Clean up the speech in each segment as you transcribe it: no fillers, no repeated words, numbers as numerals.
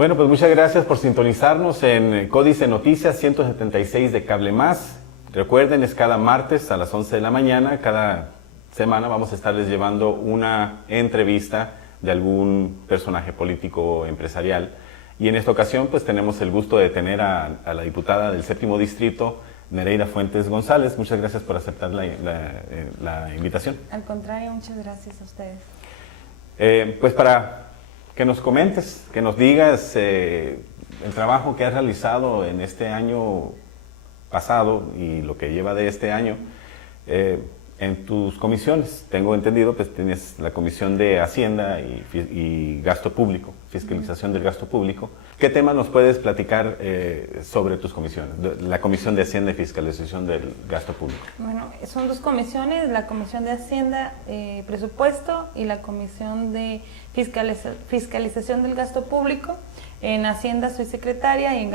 Bueno, pues muchas gracias por sintonizarnos en Códice Noticias 176 de Cable Más. Recuerden, es cada martes a las 11 de la mañana. Cada semana vamos a estarles llevando una entrevista de algún personaje político o empresarial. Y en esta ocasión pues tenemos el gusto de tener a la diputada del 7º Distrito, Nereida Fuentes González. Muchas gracias por aceptar la invitación. Al contrario, muchas gracias a ustedes. Pues para que nos comentes, que nos digas el trabajo que has realizado en este año pasado y lo que lleva de este año en tus comisiones. Tengo entendido, pues tienes la Comisión de Hacienda y Gasto Público, Fiscalización del Gasto Público. ¿Qué temas nos puedes platicar sobre tus comisiones? La Comisión de Hacienda y Fiscalización del Gasto Público. Bueno, son dos comisiones, la Comisión de Hacienda, Presupuesto y la Comisión de Fiscalización del Gasto Público. En Hacienda soy secretaria y en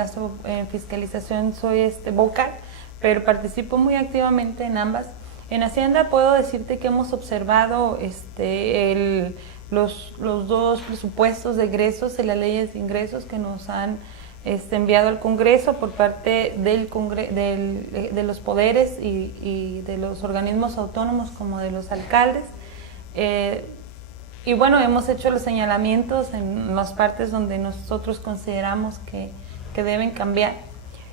Fiscalización soy vocal, pero participo muy activamente en ambas. En Hacienda puedo decirte que hemos observado los dos presupuestos de egresos y las leyes de ingresos que nos han enviado al Congreso por parte de los poderes y de los organismos autónomos como de los alcaldes. Y bueno, hemos hecho los señalamientos en las partes donde nosotros consideramos que deben cambiar.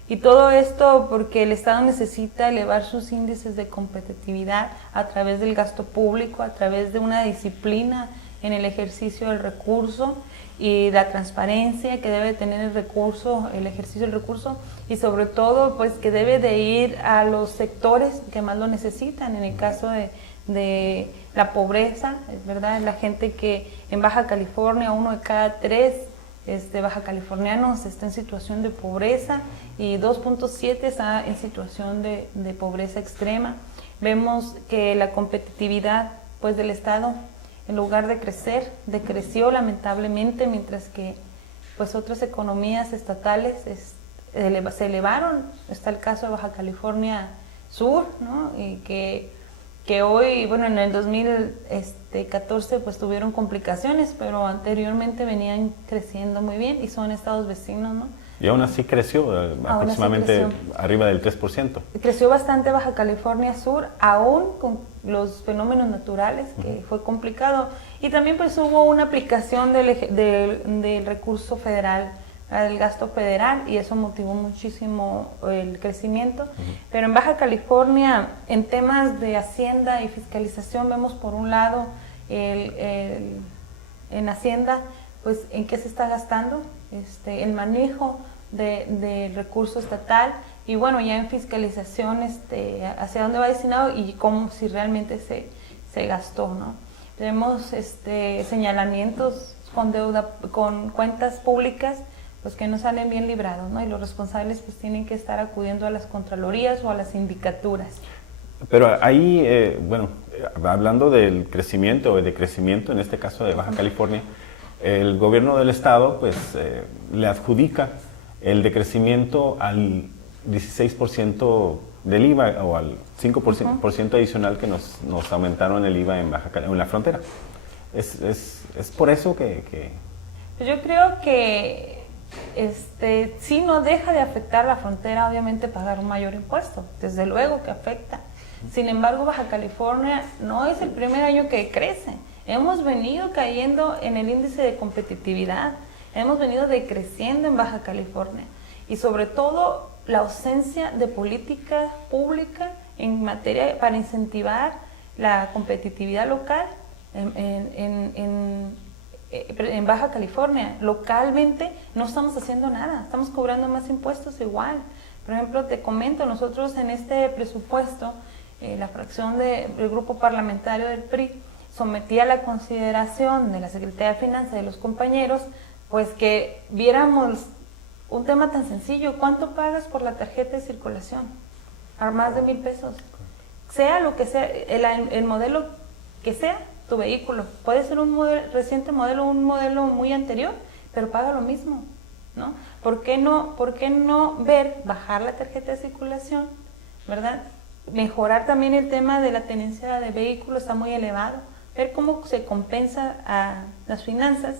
Y todo esto porque el Estado necesita elevar sus índices de competitividad a través del gasto público, a través de una disciplina en el ejercicio del recurso y la transparencia que debe tener el ejercicio del recurso, y sobre todo pues que debe de ir a los sectores que más lo necesitan. En el caso de la pobreza, es verdad, la gente que en Baja California, 1 de cada 3 baja californianos está en situación de pobreza y 2.7 está en situación de pobreza extrema. Vemos que la competitividad pues del Estado, en lugar de crecer, decreció lamentablemente, mientras que pues otras economías estatales se elevaron. Está el caso de Baja California Sur, ¿no? Y que hoy, bueno, en el 2014 pues tuvieron complicaciones, pero anteriormente venían creciendo muy bien y son estados vecinos, ¿no? Y aún así creció aproximadamente arriba del 3%. Creció bastante Baja California Sur, aún con los fenómenos naturales, que fue complicado. Y también pues hubo una aplicación del recurso federal, del gasto federal, y eso motivó muchísimo el crecimiento. Pero en Baja California, en temas de Hacienda y fiscalización, vemos por un lado en Hacienda, pues en qué se está gastando, el manejo del recurso estatal, y bueno, ya en fiscalización hacia dónde va destinado y cómo, si realmente se gastó, ¿no? Tenemos señalamientos con deuda, con cuentas públicas pues que no salen bien librados, ¿no? Y los responsables pues tienen que estar acudiendo a las contralorías o a las sindicaturas. Pero ahí, bueno, hablando del crecimiento o de decrecimiento, en este caso de Baja California, el gobierno del estado pues le adjudica el decrecimiento al 16% del IVA o al 5% adicional que nos aumentaron el IVA en la frontera. ¿Es por eso que...? Yo creo que sí no deja de afectar la frontera, obviamente, pagar un mayor impuesto, desde luego que afecta. Sin embargo, Baja California no es el primer año que crece. Hemos venido cayendo en el índice de competitividad, hemos venido decreciendo en Baja California, y sobre todo la ausencia de política pública en materia para incentivar la competitividad local en Baja California. Localmente no estamos haciendo nada, estamos cobrando más impuestos igual. Por ejemplo, te comento, nosotros en este presupuesto, la fracción del grupo parlamentario del PRI sometía a la consideración de la Secretaría de Finanzas y de los compañeros, pues que viéramos un tema tan sencillo: ¿cuánto pagas por la tarjeta de circulación? A más de 1,000 pesos. Sea lo que sea, el modelo que sea tu vehículo, puede ser un reciente modelo, un modelo muy anterior, pero paga lo mismo, ¿no? ¿Por qué no bajar la tarjeta de circulación, verdad? Mejorar también el tema de la tenencia de vehículos, está muy elevado, ver cómo se compensa a las finanzas.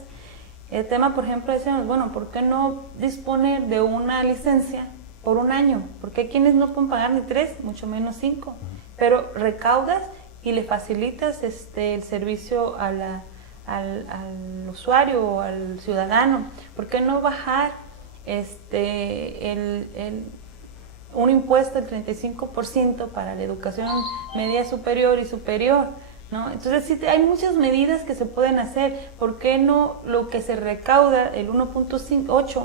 El tema, por ejemplo, decíamos, bueno, ¿por qué no disponer de una licencia por un año? Porque hay quienes no pueden pagar ni 3, mucho menos 5, pero recaudas y le facilitas el servicio al usuario o al ciudadano. ¿Por qué no bajar un impuesto del 35% para la educación media superior y superior, ¿no? Entonces sí, hay muchas medidas que se pueden hacer. ¿Por qué no lo que se recauda, el 1.8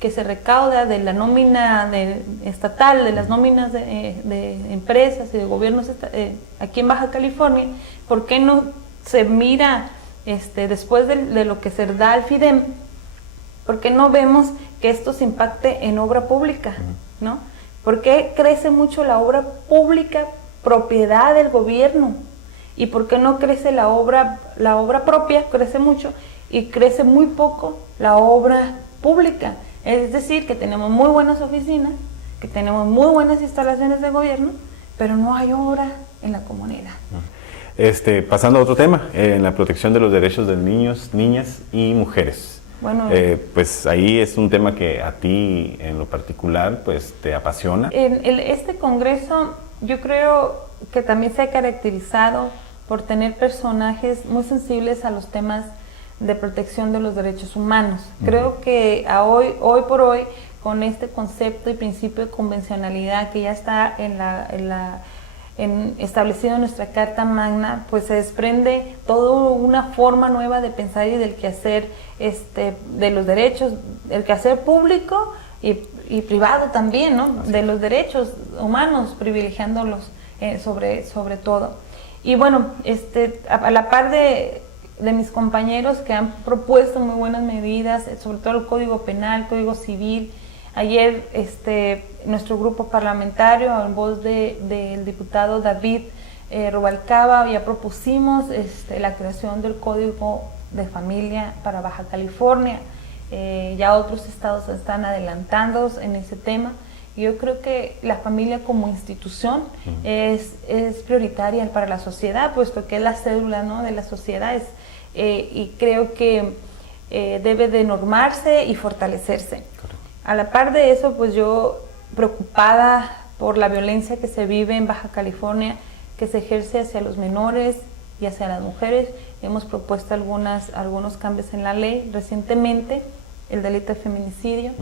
que se recauda de la nómina estatal, de las nóminas de empresas y de gobiernos aquí en Baja California, por qué no se mira después de lo que se da al FIDEM? ¿Por qué no vemos que esto se impacte en obra pública, ¿no? ¿Por qué crece mucho la obra pública, propiedad del gobierno? ¿Y por qué no crece la obra propia, crece mucho, y crece muy poco la obra pública? Es decir, que tenemos muy buenas oficinas, que tenemos muy buenas instalaciones de gobierno, pero no hay obra en la comunidad. Pasando a otro tema, en la protección de los derechos de niños, niñas y mujeres. Bueno, pues ahí es un tema que a ti en lo particular pues te apasiona. Este congreso yo creo que también se ha caracterizado por tener personajes muy sensibles a los temas de protección de los derechos humanos. Creo que hoy por hoy, con este concepto y principio de convencionalidad que ya está establecido en nuestra Carta Magna, pues se desprende toda una forma nueva de pensar y del quehacer de los derechos, el quehacer público y privado también, ¿no? De los derechos humanos, privilegiándolos sobre todo. Y bueno, a la par de mis compañeros que han propuesto muy buenas medidas, sobre todo el Código Penal, Código Civil. Ayer nuestro grupo parlamentario, en voz del diputado David Rubalcaba, ya propusimos la creación del Código de Familia para Baja California. Ya otros estados están adelantados en ese tema. Yo creo que la familia como institución es prioritaria para la sociedad, puesto que es la cédula, ¿no?, de las sociedades, y creo que debe de normarse y fortalecerse. Correcto. A la par de eso, pues yo, preocupada por la violencia que se vive en Baja California, que se ejerce hacia los menores y hacia las mujeres, hemos propuesto algunos cambios en la ley. Recientemente, el delito de feminicidio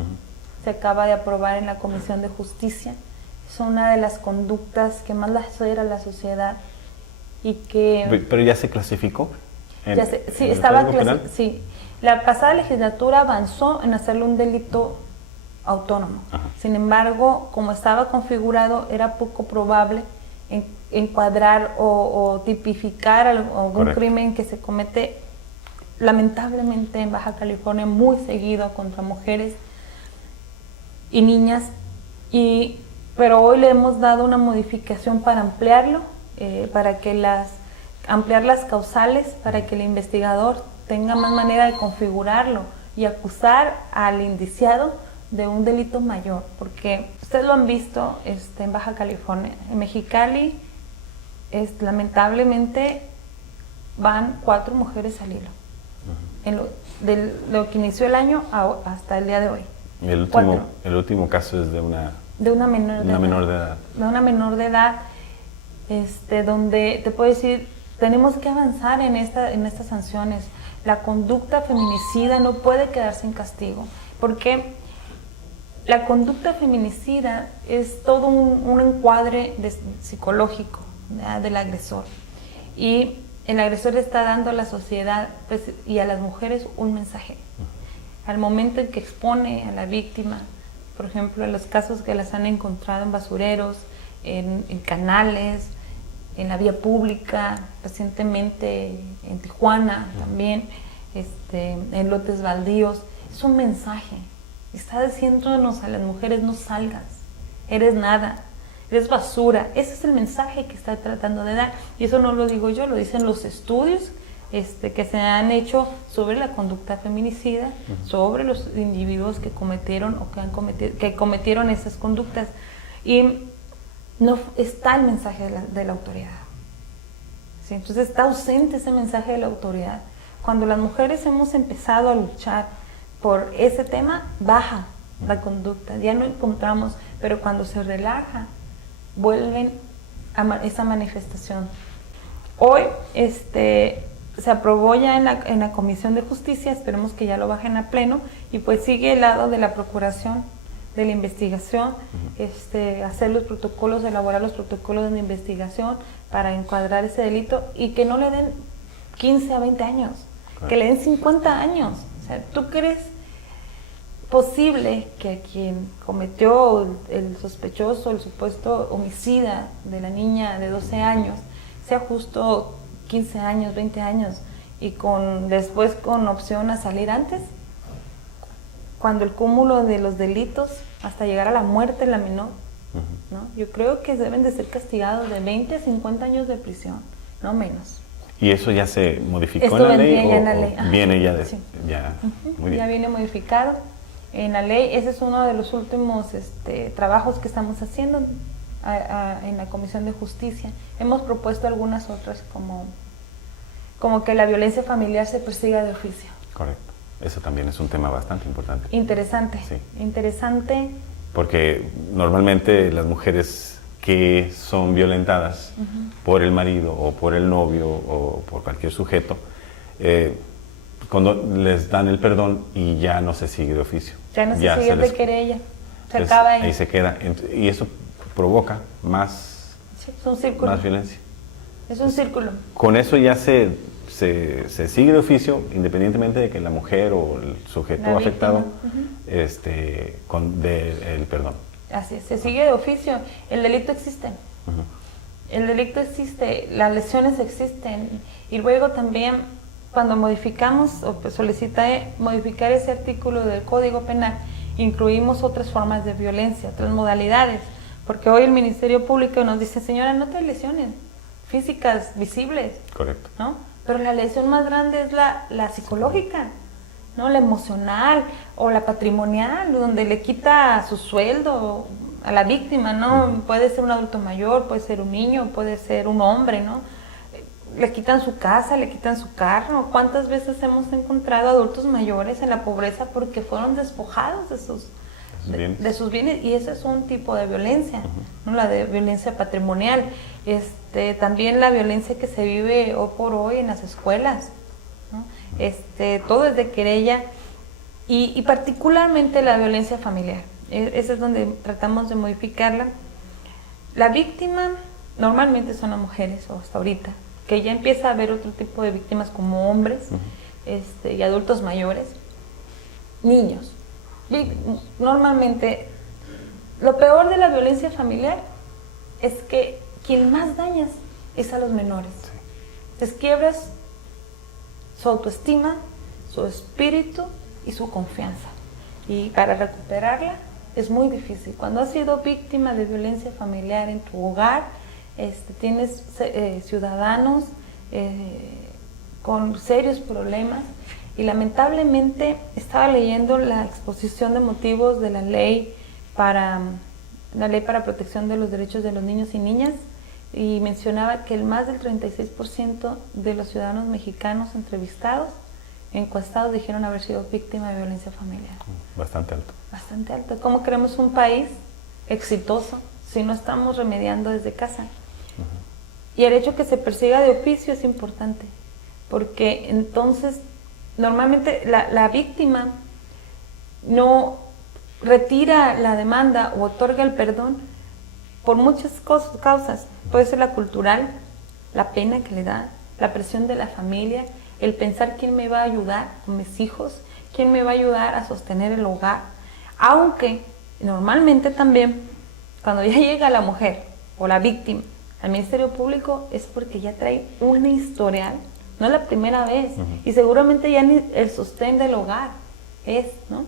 se acaba de aprobar en la Comisión de Justicia. Es una de las conductas que más lacera a la sociedad y que... ¿Pero ya se clasificó? Sí, la pasada legislatura avanzó en hacerlo un delito autónomo. Ajá. Sin embargo, como estaba configurado, era poco probable encuadrar o tipificar algún Correcto. Crimen que se comete lamentablemente en Baja California muy seguido contra mujeres y niñas, pero hoy le hemos dado una modificación para ampliarlo, para que ampliar las causales, para que el investigador tenga más manera de configurarlo y acusar al indiciado de un delito mayor, porque ustedes lo han visto en Baja California. En Mexicali, lamentablemente, van 4 mujeres al hilo, de lo que inició el año hasta el día de hoy. El último caso es de una menor de edad. De una menor de edad, donde te puedo decir, tenemos que avanzar en estas sanciones. La conducta feminicida no puede quedarse sin castigo, porque la conducta feminicida es todo un encuadre psicológico, ¿verdad?, del agresor. Y el agresor está dando a la sociedad, pues, y a las mujeres un mensaje. Al momento en que expone a la víctima, por ejemplo, en los casos que las han encontrado en basureros, en canales, en la vía pública, recientemente en Tijuana también, en lotes baldíos, es un mensaje. Está diciéndonos a las mujeres: no salgas, eres nada, eres basura. Ese es el mensaje que está tratando de dar, y eso no lo digo yo, lo dicen los estudios que se han hecho sobre la conducta feminicida, sobre los individuos que cometieron o que cometieron esas conductas, y no está el mensaje de la autoridad. ¿Sí? Entonces está ausente ese mensaje de la autoridad. Cuando las mujeres hemos empezado a luchar por ese tema, baja la conducta, ya no encontramos, pero cuando se relaja, vuelven a esa manifestación. Hoy se aprobó ya en la Comisión de Justicia, esperemos que ya lo bajen a pleno, y pues sigue el lado de la procuración, de la investigación, hacer los protocolos, elaborar los protocolos de investigación para encuadrar ese delito y que no le den 15 a 20 años, que le den 50 años. O sea, ¿tú crees posible que a quien cometió el sospechoso, el supuesto homicida de la niña de 12 años, sea justo 15 años, 20 años y después con opción a salir antes? Cuando el cúmulo de los delitos hasta llegar a la muerte de la menor, ¿no? Yo creo que deben de ser castigados de 20 a 50 años de prisión, no menos. ¿Y eso ya se modificó Esto en la ley? ya en la ley. Viene ya Sí. Muy bien. Ya viene modificado en la ley. Ese es uno de los últimos trabajos que estamos haciendo en la Comisión de Justicia. Hemos propuesto algunas otras como que la violencia familiar se persiga de oficio. Correcto. Eso también es un tema bastante importante. Interesante. Sí. Interesante. Porque normalmente las mujeres que son violentadas por el marido o por el novio o por cualquier sujeto, cuando les dan el perdón y ya no se sigue de oficio. Ya no se sigue de querella. Se acaba ahí. Ahí se queda. Y eso provoca más, es un círculo. Más violencia. Es un círculo. Con eso ya se sigue de oficio, independientemente de que la mujer o el sujeto afectado dé el perdón. Así es, se sigue de oficio. El delito existe. El delito existe, las lesiones existen. Y luego también, cuando modificamos o solicité modificar ese artículo del Código Penal, incluimos otras formas de violencia, otras modalidades. Porque hoy el Ministerio Público nos dice, señora, no te lesiones físicas visibles. Correcto. ¿No? Pero la lesión más grande es la psicológica, ¿no? La emocional o la patrimonial, donde le quita su sueldo a la víctima, ¿no? Puede ser un adulto mayor, puede ser un niño, puede ser un hombre, ¿no? Le quitan su casa, le quitan su carro. ¿Cuántas veces hemos encontrado adultos mayores en la pobreza porque fueron despojados de sus bienes? Y ese es un tipo de violencia, ¿no? La de violencia patrimonial. También la violencia que se vive hoy por hoy en las escuelas, ¿no? Todo es de querella y particularmente la violencia familiar. Esa es donde tratamos de modificarla. La víctima normalmente son las mujeres, o hasta ahorita, que ya empieza a haber otro tipo de víctimas como hombres y adultos mayores, niños. Normalmente, lo peor de la violencia familiar es que quien más dañas es a los menores. Les quiebras su autoestima, su espíritu y su confianza. Y para recuperarla es muy difícil. Cuando has sido víctima de violencia familiar en tu hogar, tienes ciudadanos con serios problemas. Y lamentablemente estaba leyendo la exposición de motivos de la ley para protección de los derechos de los niños y niñas, y mencionaba que más del 36% de los ciudadanos mexicanos entrevistados, encuestados, dijeron haber sido víctima de violencia familiar. Bastante alto. Bastante alto. ¿Cómo queremos un país exitoso si no estamos remediando desde casa? Y el hecho que se persiga de oficio es importante, porque entonces normalmente la víctima no retira la demanda o otorga el perdón por muchas causas. Puede ser la cultural, la pena que le da, la presión de la familia, el pensar quién me va a ayudar con mis hijos, quién me va a ayudar a sostener el hogar. Aunque normalmente también cuando ya llega la mujer o la víctima al Ministerio Público es porque ya trae un historial, no es la primera vez, y seguramente ya ni el sostén del hogar es, ¿no?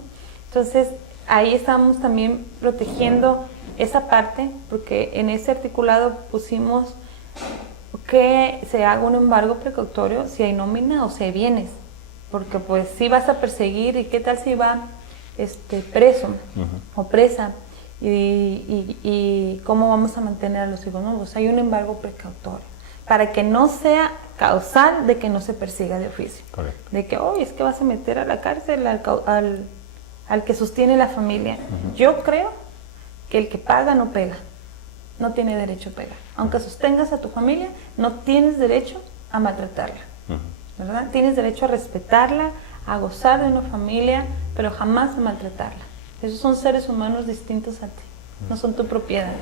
Entonces ahí estamos también protegiendo esa parte, porque en ese articulado pusimos que se haga un embargo precautorio si hay nómina o si hay bienes, porque pues si vas a perseguir, y qué tal si va preso o presa, y cómo vamos a mantener a los hijos nuevos. Hay un embargo precautorio. para que no sea causal de que no se persiga de oficio. Correcto. De que, es que vas a meter a la cárcel al que sostiene la familia. Yo creo que el que paga no pega, no tiene derecho a pegar. Aunque sostengas a tu familia, no tienes derecho a maltratarla, ¿verdad? Tienes derecho a respetarla, a gozar de una familia, pero jamás a maltratarla. Esos son seres humanos distintos a ti, no son tu propiedad.